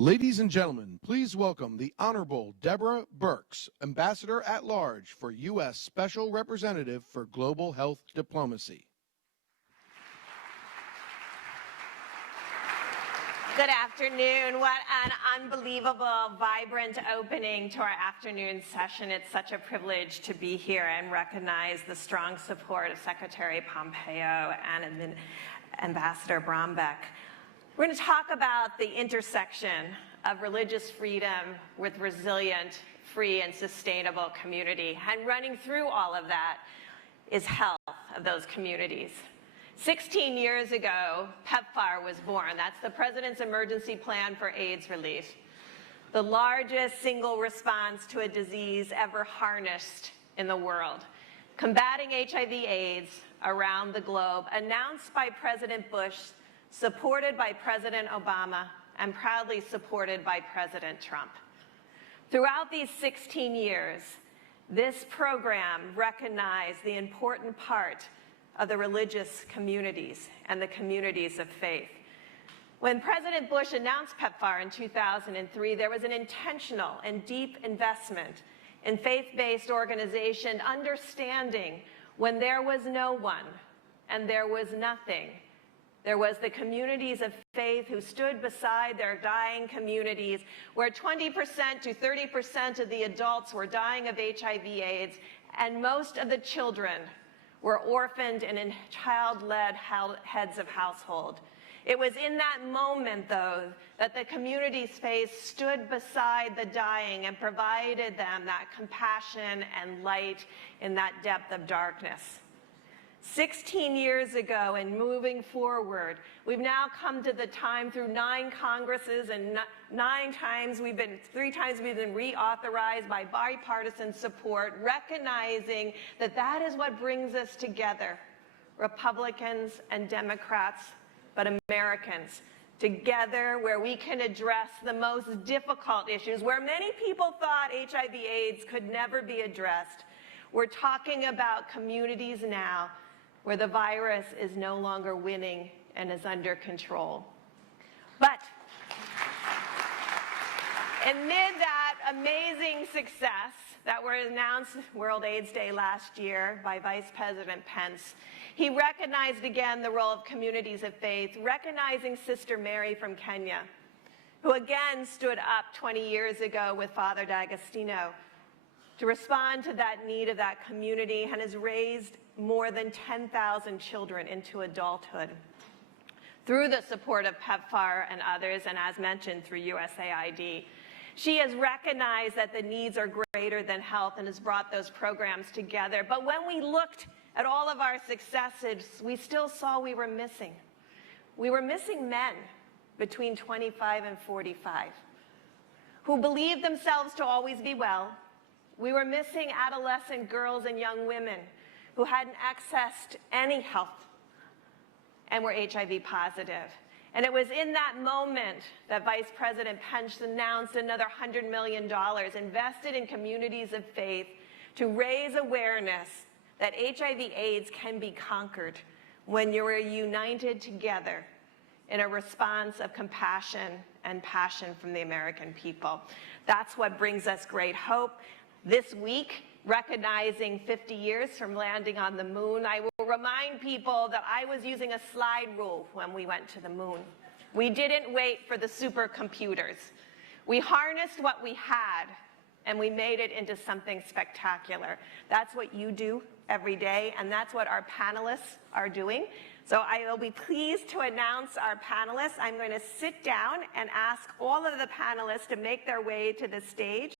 Ladies and gentlemen, please welcome the Honorable Deborah Birx, Ambassador at Large for U.S. Special Representative for Global Health Diplomacy. Good afternoon. What an unbelievable, vibrant opening to our afternoon session. It's such a privilege to be here and recognize the strong support of Secretary Pompeo and Ambassador Brombeck. We're going to talk about the intersection of religious freedom with resilient, free, and sustainable community. And running through all of that is health of those communities. 16 years ago, PEPFAR was born. That's the President's Emergency Plan for AIDS Relief, the largest single response to a disease ever harnessed in the world. Combating HIV/AIDS around the globe, announced by President Bush, supported by President Obama, and proudly supported by President Trump. Throughout these 16 years, this program recognized the important part of the religious communities and the communities of faith. When President Bush announced PEPFAR in 2003, there was an intentional and deep investment in faith-based organization, understanding when there was no one and there was nothing. There was the communities of faith who stood beside their dying communities, where 20% to 30% of the adults were dying of HIV/AIDS, and most of the children were orphaned and in child-led heads of household. It was in that moment, though, that the community's faith stood beside the dying and provided them that compassion and light in that depth of darkness. 16 years ago and moving forward, we've now come to the time through 9 Congresses and 3 times we've been reauthorized by bipartisan support, recognizing that that is what brings us together, Republicans and Democrats, but Americans, together where we can address the most difficult issues, where many people thought HIV/AIDS could never be addressed. We're talking about communities now where the virus is no longer winning and is under control. But amid that amazing success that was announced World AIDS Day last year by Vice President Pence, he recognized again the role of communities of faith, recognizing Sister Mary from Kenya, who again stood up 20 years ago with Father D'Agostino to respond to that need of that community, and has raised more than 10,000 children into adulthood through the support of PEPFAR and others, and as mentioned, through USAID. She has recognized that the needs are greater than health and has brought those programs together. But when we looked at all of our successes, we still saw we were missing. We were missing men between 25 and 45 who believed themselves to always be well. We were missing adolescent girls and young women who hadn't accessed any health and were HIV positive. And it was in that moment that Vice President Pence announced another $100 million invested in communities of faith to raise awareness that HIV/AIDS can be conquered when you are united together in a response of compassion and passion from the American people. That's what brings us great hope. This week, recognizing 50 years from landing on the moon, I will remind people that I was using a slide rule when we went to the moon. We didn't wait for the supercomputers. We harnessed what we had and we made it into something spectacular. That's what you do every day, and that's what our panelists are doing. So I will be pleased to announce our panelists. I'm going to sit down and ask all of the panelists to make their way to the stage.